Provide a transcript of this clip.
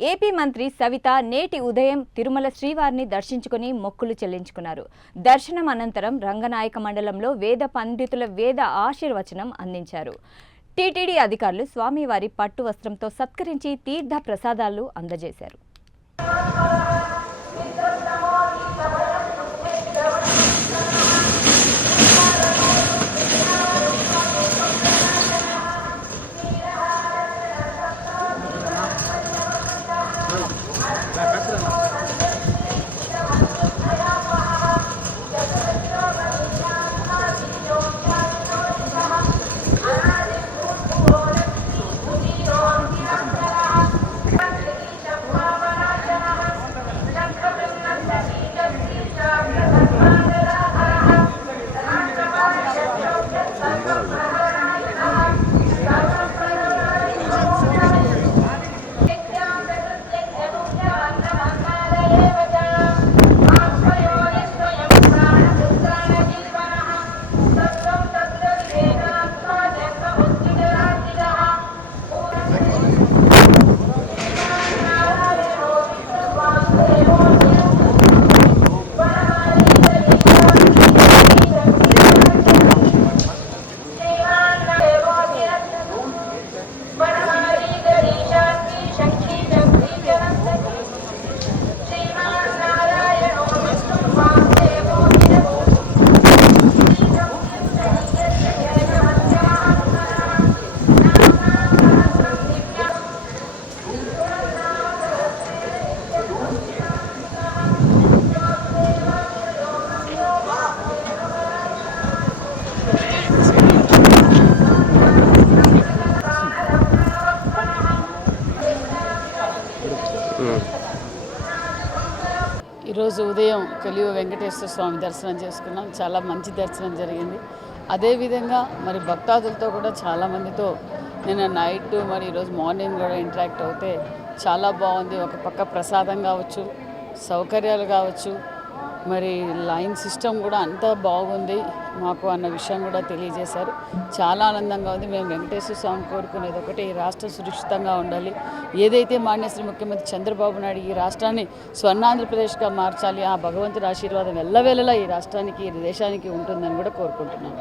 AP మంత్రి సవిత నేటి ఉదయం తిరుమల శ్రీవారిని దర్శించుకుని మొక్కులు చెల్లించుకున్నారు. దర్శనం అనంతరం రంగనాయక మండలంలో వేద పండితుల వేద ఆశీర్వచనం అందించారు. టీటీడీ అధికారులు స్వామివారి పట్టు వస్త్రంతో సత్కరించి తీర్థ ప్రసాదాలు అందజేశారు. ఈరోజు ఉదయం కలియుగ వెంకటేశ్వర స్వామి దర్శనం చేసుకున్నాం. చాలా మంచి దర్శనం జరిగింది. అదేవిధంగా మరి భక్తాదులతో కూడా చాలామందితో నిన్న నైట్ మరి ఈరోజు మార్నింగ్ కూడా ఇంటరాక్ట్ అవుతే చాలా బాగుంది. ఒక పక్క ప్రసాదం కావచ్చు, సౌకర్యాలు కావచ్చు, మరి లైన్ సిస్టమ్ కూడా అంతా బాగుంది మాకు అన్న విషయం కూడా తెలియజేశారు. చాలా ఆనందంగా ఉంది. మేము వెంకటేశ్వర స్వామి కోరుకునేది ఒకటి, ఈ రాష్ట్రం సురక్షితంగా ఉండాలి. ఏదైతే మాన్యశ్రీ ముఖ్యమంత్రి చంద్రబాబు నాయుడు ఈ రాష్ట్రాన్ని స్వర్ణాంధ్రప్రదేశ్గా మార్చాలి, ఆ భగవంతుడి ఆశీర్వాదం ఎల్లవేళలా ఈ రాష్ట్రానికి ఈ దేశానికి ఉంటుందని కూడా కోరుకుంటున్నాను.